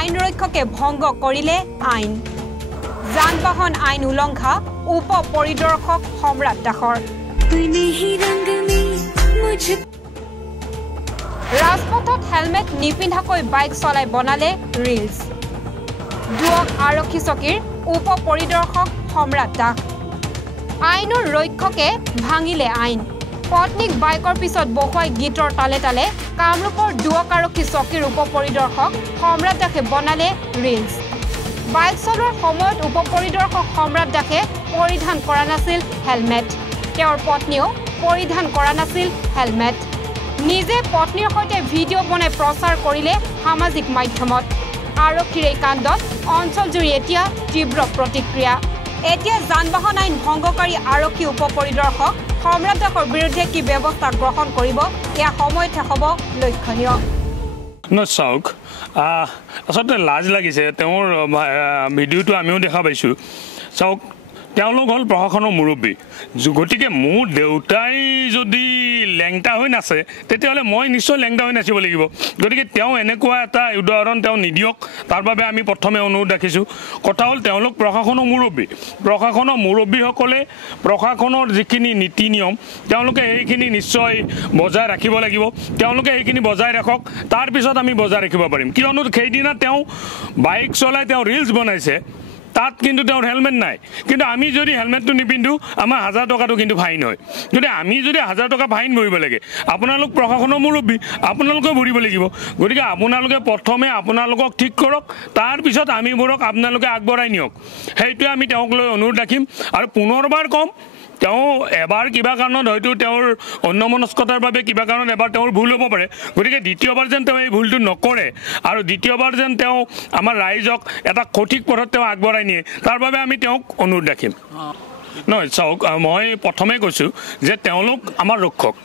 আইন ৰক্ষকে ভংগ কৰিলে আইন যান-বাহন আইন উলংঘা উপ পৰিদৰ্শক সম্ৰাট দাসৰ ৰাজপথত হেলমেট নিপিন্ধাকৈ বাইক চলাই বনালে ৰিলছ দুৱক আৰক্ষী চকীৰ উপ পৰিদৰ্শক সম্ৰাট দাস আইনৰ ৰক্ষকে ভাঙিলে আইন পত্নীক বাইকৰ পিছত বহুৱাই গীতৰ তালে তালে কামৰূপৰ দুৱক আৰক্ষী চকীৰ উপ পৰিদৰ্শক সম্ৰাট দাসে বনালে ৰিলছ বাইক চলোৱাৰ সময়ত উপ পৰিদৰ্শক সম্ৰাট দাসে পৰিধান কৰা নাছিল হেলমেট তেওঁৰ পত্নীও পৰিধান কৰা নাছিল হেলমেট নিজে পত্নীৰ সৈতে ভিডিঅ' বনাই প্ৰচাৰ কৰিলে সামাজিক মাধ্যমত আৰক্ষীৰ এই কাণ্ডত অঞ্চলজুৰি এতিয়া তীব্ৰ প্ৰতিক্ৰিয়া এতিয়া যান-বাহন আইন ভংগকাৰী আৰক্ষী উপ পৰিদৰ্শক সম্ৰাট দাসৰ বিৰুদ্ধে কি ব্যৱস্থা গ্ৰহণ কৰিব এয়া সময়তে হ'ব লক্ষণীয় চাওক আচলতে লাজ লাগিছে তেওঁৰ ভিডিঅ'টো আমিও দেখা পাইছোঁ চাওক তেওঁলোক হ'ল প্ৰশাসনৰ মুৰব্বী গতিকে মোৰ দেউতাই যদি লেংটা হৈ নাচে তেতিয়াহ'লে মই নিশ্চয় লেংটা হৈ নাচিব লাগিব গতিকে তেওঁ এনেকুৱা এটা উদাহৰণ তেওঁ নিদিয়ক তাৰ বাবে আমি প্ৰথমে অনুৰোধ ৰাখিছোঁ কথা হ'ল তেওঁলোক প্ৰশাসনৰ মুৰব্বীসকলে প্ৰশাসনৰ যিখিনি নীতি নিয়ম তেওঁলোকে সেইখিনি নিশ্চয় বজাই ৰাখিব লাগিব তেওঁলোকে সেইখিনি বজাই ৰাখক তাৰপিছত আমি বজাই ৰাখিব পাৰিম কিয়নো সেইদিনা তেওঁ বাইক চলাই তেওঁ ৰিলছ বনাইছে তাত কিন্তু তেওঁৰ হেলমেট নাই কিন্তু আমি যদি হেলমেটটো নিপিন্ধো আমাৰ 1000 টকাটো কিন্তু ফাইন হয় যদি আমি যদি 1000 টকা ফাইন ভৰিব লাগে আপোনালোক প্ৰশাসনৰ মুৰব্বী আপোনালোকে ভৰিব লাগিব গতিকে আপোনালোকে প্ৰথমে আপোনালোকক ঠিক কৰক তাৰপিছত আমিবোৰক আপোনালোকে আগবঢ়াই নিয়ক সেইটোৱে আমি তেওঁক লৈ অনুৰোধ ৰাখিম আৰু পুনৰবাৰ কম তেওঁ এবাৰ কিবা কাৰণত হয়তো তেওঁৰ অন্যমনস্কতাৰ বাবে কিবা কাৰণত এবাৰ তেওঁৰ ভুল হ'ব পাৰে গতিকে দ্বিতীয়বাৰ যেন তেওঁ এই ভুলটো নকৰে আৰু দ্বিতীয়বাৰ যেন তেওঁ আমাৰ ৰাইজক এটা সঠিক পথত তেওঁ আগবঢ়াই নিয়ে তাৰ বাবে আমি তেওঁক অনুৰোধ ৰাখিম নহয় চাওক মই প্ৰথমে কৈছোঁ যে তেওঁলোক আমাৰ ৰক্ষক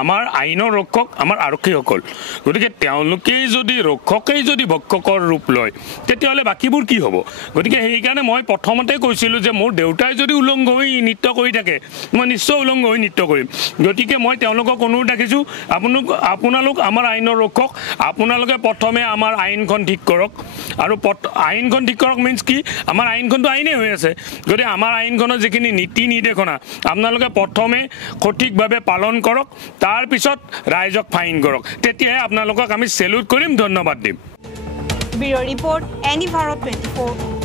আমাৰ আইনৰ ৰক্ষক আমাৰ আৰক্ষীসকল গতিকে তেওঁলোকেই যদি ৰক্ষকেই যদি ভক্ষকৰ ৰূপ লয় তেতিয়াহ'লে বাকীবোৰ কি হ'ব গতিকে সেইকাৰণে মই প্ৰথমতে কৈছিলোঁ যে মোৰ দেউতাই যদি উলংঘ হৈ নৃত্য কৰি থাকে মই নিশ্চয় উলংঘ হৈ নৃত্য কৰিম গতিকে মই তেওঁলোকক অনুৰোধ ৰাখিছোঁ আপোনালোক আমাৰ আইনৰ ৰক্ষক আপোনালোকে প্ৰথমে আমাৰ আইনখন ঠিক কৰক আৰু আইনখন ঠিক কৰক মিনছ কি আমাৰ আইনখনটো আইনেই হৈ আছে গতিকে আমাৰ আইনখনৰ যিখিনি নীতি নিৰ্দেশনা আপোনালোকে প্ৰথমে সঠিকভাৱে পালন কৰক তাৰপিছত ৰাইজক ফাইন কৰক তেতিয়াহে আপোনালোকক আমি চেলুট কৰিম ধন্যবাদ দিম ব্যুৰ ৰিপৰ্ট এনি ভাৰত 24